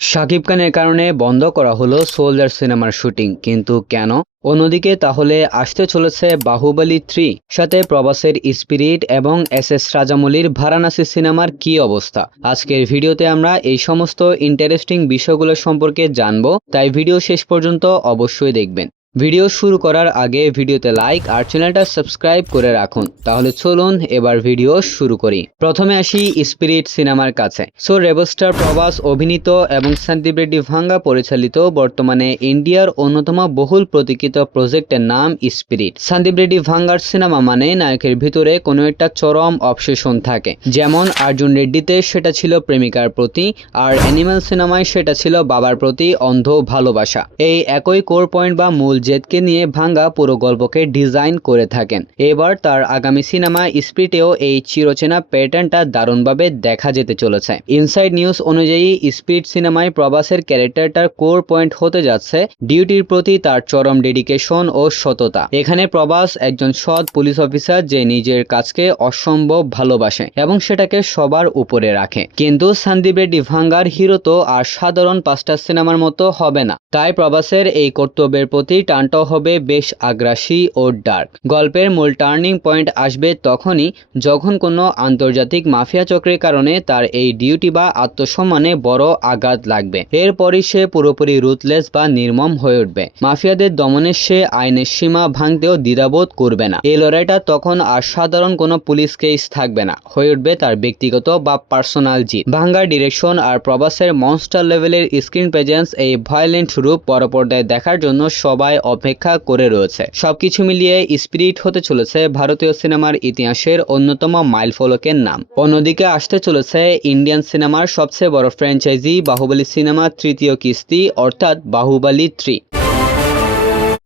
শাকিব খানের কারণে বন্ধ করা হলো সোলজার সিনেমার শুটিং, কিন্তু কেন? অন্যদিকে তাহলে আসতে চলেছে বাহুবলী 3 সাথে প্রবাসের স্পিরিট এবং এস রাজামৌলির ভারানাসি সিনেমার কি অবস্থা। আজকের ভিডিওতে আমরা এই সমস্ত ইন্টারেস্টিং বিষয়গুলো সম্পর্কে জানবো, তাই ভিডিও শেষ পর্যন্ত অবশ্যই দেখবেন। ভিডিও শুরু করার আগে ভিডিওতে লাইক আর চ্যানেলটা সাবস্ক্রাইব করে রাখুন। তাহলে চলুন এবার ভিডিও শুরু করি। প্রথমে আসি স্পিরিট সিনেমার কাছে। রেবস্টার প্রবাস অভিনীত এবং সন্দীপ রেড্ডি ভাঙ্গা পরিচালিত বর্তমানে ইন্ডিয়ার অন্যতম বহুল প্রতীক্ষিত প্রজেক্টের নাম স্পিরিট। সন্দীপ রেড্ডি ভাঙ্গার সিনেমা মানে নায়কের ভিতরে কোনো একটা চরম অবসেশন থাকে, যেমন অর্জুন রেড্ডিতে সেটা ছিল প্রেমিকার প্রতি, আর অ্যানিমাল সিনেমায় সেটা ছিল বাবার প্রতি অন্ধ ভালোবাসা। এই একই কোর পয়েন্ট বা মূল জেদকে নিয়ে ভাঙ্গা পুরো গল্পকে ডিজাইন করে থাকেন। এবার তার আগামী সিনেমা স্পিরিটেও এই চিরচেনা প্যাটার্নটা দারুণভাবে দেখা যেতে চলেছে। ইনসাইড নিউজ অনুযায়ী স্পিরিট সিনেমায় প্রবাসের ক্যারেক্টারটার কোর পয়েন্ট হতে যাচ্ছে ডিউটির প্রতি তার চরম ডেডিকেশন ও সততা। এখানে প্রবাস একজন সৎ পুলিশ অফিসার যে নিজের কাজকে অসম্ভব ভালোবাসে এবং সেটাকে সবার উপরে রাখে। কিন্তু সন্দীপ রেড্ডি ভাঙ্গার হিরো তো আর সাধারণ 5টা সিনেমার মতো হবে না, তাই প্রবাসের এই কর্তব্যের প্রতি টানটাও হবে বেশ আগ্রাসী ও ডার্ক। গল্পের মূল টার্নিং পয়েন্ট আসবে তখনই যখন কোনো আন্তর্জাতিক মাফিয়া চক্রের কারণে তার এই ডিউটি বা আত্মসম্মানে বড় আঘাত লাগবে। এরপরই সে পুরোপুরি রুথলেস বা নির্মম হয়ে উঠবে। মাফিয়াদের দমনে সে আইনের সীমা ভাঙতেও দ্বিধাবোধ করবে না। এই লড়াইটা তখন আর সাধারণ কোনো পুলিশ কেস থাকবে না, হয়ে উঠবে তার ব্যক্তিগত বা পার্সোনাল জিত। ভাঙ্গার ডিরেকশন আর প্রবাসের মনস্টার লেভেলের স্ক্রিন প্রেজেন্স এই ভায়োলেন্ট রূপ পরপর্দায় দেখার জন্য সবাই অপেক্ষা করে রয়েছে। সবকিছু মিলিয়ে স্পিরিট হতে চলেছে ভারতীয় সিনেমার ইতিহাসের অন্যতম মাইলফলকের নাম। অন্যদিকে আসতে চলেছে ইন্ডিয়ান সিনেমার সবচেয়ে বড় ফ্র্যাঞ্চাইজি বাহুবলী সিনেমার তৃতীয় কিস্তি, অর্থাৎ বাহুবলী 3।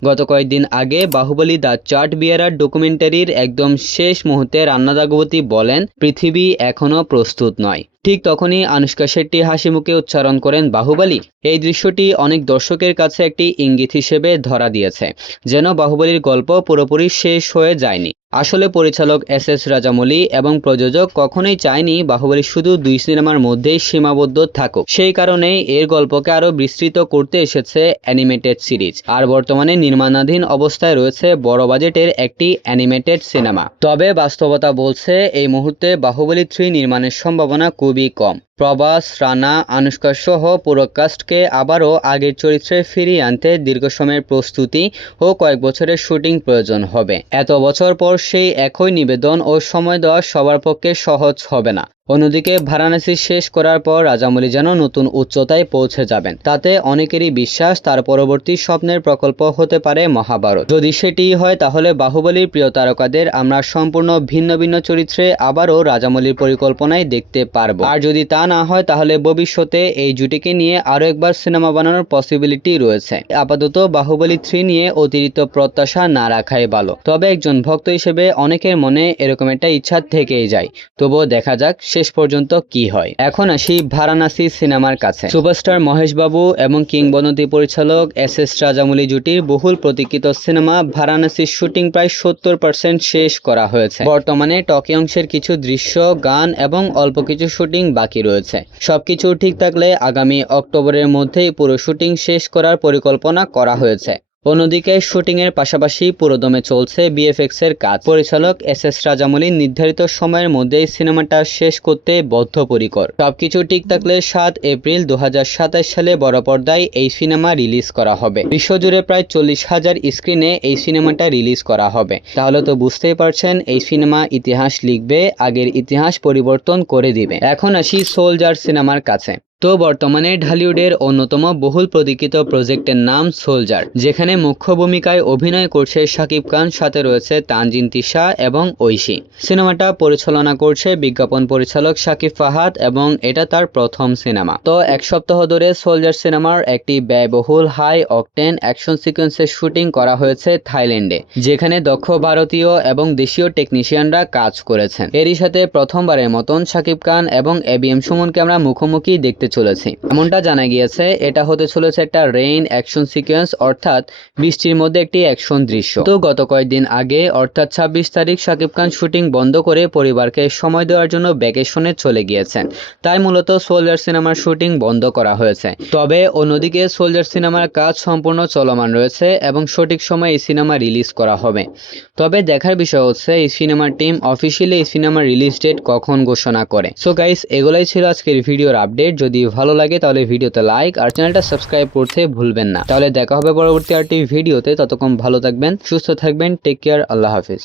গত কয়েকদিন আগে বাহুবলী দ্য চার্ট বিয়ারার ডকুমেন্টারির একদম শেষ মুহূর্তে রান্না দাগবতী বলেন, পৃথিবী এখনো প্রস্তুত নয়। ঠিক তখনই আনুশকা শেট্টি হাসি মুখে উচ্চারণ করেন বাহুবলী। এই দৃশ্যটি অনেক দর্শকের কাছে একটি ইঙ্গিত হিসেবে ধরা দিয়েছে, যেন বাহুবলীর গল্প পুরোপুরি শেষ হয়ে যায়নি। আসলে পরিচালক এস রাজামৌলি এবং প্রযোজক কখনোই চায়নি বাহুবলী শুধু 2 সিনেমার মধ্যেই সীমাবদ্ধ থাকুক। সেই কারণেই এর গল্পকে আরো বিস্তৃত করতে এসেছে অ্যানিমেটেড সিরিজ, আর বর্তমানে নির্মাণাধীন অবস্থায় রয়েছে বড় বাজেটের একটি অ্যানিমেটেড সিনেমা। তবে বাস্তবতা বলছে এই মুহূর্তে বাহুবলী 3 নির্মাণের সম্ভাবনা খুবই কম। প্রবাস, রানা, আনুশকা সহ পুরো কাস্টকে আবারও আগের চরিত্রে ফিরিয়ে আনতে দীর্ঘ সময়ের প্রস্তুতি ও কয়েক বছরের শুটিং প্রয়োজন হবে। এত বছর পর সেই একই নিবেদন ও সময় দেওয়া সবার পক্ষে সহজ হবে না। অন্যদিকে ভারানাসি শেষ করার পর রাজামৌলি যেন নতুন উচ্চতায় পৌঁছে যাবেন, তাতে অনেকেরই বিশ্বাস তার পরবর্তী স্বপ্নের প্রকল্প হতে পারে মহাভারত। যদি সেটি হয় তাহলে বাহুবলীর প্রিয় তারকাদের আমরা সম্পূর্ণ ভিন্ন ভিন্ন চরিত্রে আবারও রাজামৌলির পরিকল্পনায় দেখতে পারবো। আর যদি তা না হয় তাহলে ভবিষ্যতে এই জুটিকে নিয়ে আরো একবার সিনেমা বানানোর পসিবিলিটি রয়েছে। আপাতত বাহুবলী 3 নিয়ে অতিরিক্ত প্রত্যাশা না রাখাই ভালো, তবে একজন ভক্ত হিসেবে অনেকের মনে এরকম একটা ইচ্ছা থেকেই যায়। তবুও দেখা যাক শেষ পর্যন্ত কি হয়। এখন আসি ভারানাসি সিনেমার কাছে। সুপারস্টার মহেশ বাবু এবং কিংবদন্তি পরিচালক এস রাজামৌলি জুটির বহুল প্রতীক্ষিত সিনেমা ভারানাসির শুটিং প্রায় 70% শেষ করা হয়েছে। বর্তমানে টকি অংশের কিছু দৃশ্য, গান এবং অল্প কিছু শুটিং বাকি রয়েছে। সবকিছু ঠিক থাকলে আগামী অক্টোবরের মধ্যেই পুরো শুটিং শেষ করার পরিকল্পনা করা হয়েছে। অন্যদিকে শুটিং এর পাশাপাশি পুরোদমে চলছে বিএফএক্স এর কাজ। পরিচালক এস রাজামৌলি নির্ধারিত সময়ের মধ্যেই সিনেমাটা শেষ করতে বদ্ধপরিকর। সবকিছু ঠিক থাকলে 7 এপ্রিল 2027 সালে বড় পর্দায় এই সিনেমা রিলিজ করা হবে। বিশ্বজুড়ে প্রায় 40,000 স্ক্রিনে এই সিনেমাটা রিলিজ করা হবে। তাহলে তো বুঝতেই পারছেন এই সিনেমা ইতিহাস লিখবে, আগের ইতিহাস পরিবর্তন করে দিবে। এখন আসি সোলজার সিনেমার কাছে। তো বর্তমানে ঢালিউডের অন্যতম বহুল প্রতীক্ষিত প্রজেক্টের নাম সোলজার, যেখানে মুখ্য ভূমিকায় অভিনয় করছে শাকিব খান, সাথে রয়েছে তানজিন তিশা এবং ঐশী। সিনেমাটা পরিচালনা করছে বিজ্ঞাপন পরিচালক শাকিব ফাহাদ এবং এটা তার প্রথম সিনেমা। তো এক সপ্তাহ ধরে সোলজার সিনেমার একটি ব্যয়বহুল হাই অকটেন অ্যাকশন সিকোয়েন্সের শুটিং করা হয়েছে থাইল্যান্ডে, যেখানে দক্ষ ভারতীয় এবং দেশীয় টেকনিশিয়ানরা কাজ করেছেন। এরই সাথে প্রথমবারের মতন শাকিব খান এবং এবিএম সুমনকে আমরা মুখোমুখি দেখতে চলেছি। এমনটা জানা গিয়েছে এটা হতে চলেছে একটা রেইন অ্যাকশন সিকোয়েন্স, অর্থাৎ বৃষ্টির মধ্যে একটি অ্যাকশন দৃশ্য। তো গত কয়েকদিন আগে অর্থাৎ 26 তারিখ শাকিব খান শুটিং বন্ধ করে পরিবারকে সময় দেওয়ার জন্য ভ্যাকেশনে চলে গিয়েছেন, তাই মূলত সোলজার সিনেমার শুটিং বন্ধ করা হয়েছে। তবে অন্যদিকে সোলজার সিনেমার কাজ সম্পূর্ণ চলমান রয়েছে এবং সঠিক সময়ে এই সিনেমা রিলিজ করা হবে। তবে দেখার বিষয় হচ্ছে এই সিনেমার টিম অফিসিয়ালি এই সিনেমার রিলিজ ডেট কখন ঘোষণা করে। সো গাইস, এগুলাই ছিল আজকের ভিডিওর আপডেট। যদি ভালো লাগে তাহলে ভিডিওতে লাইক আর চ্যানেলটা সাবস্ক্রাইব করতে ভুলবেন না। তাহলে দেখা হবে পরবর্তী আরেকটি ভিডিওতে। ততক্ষণ ভালো থাকবেন, সুস্থ থাকবেন, টেক কেয়ার, আল্লাহ হাফিজ।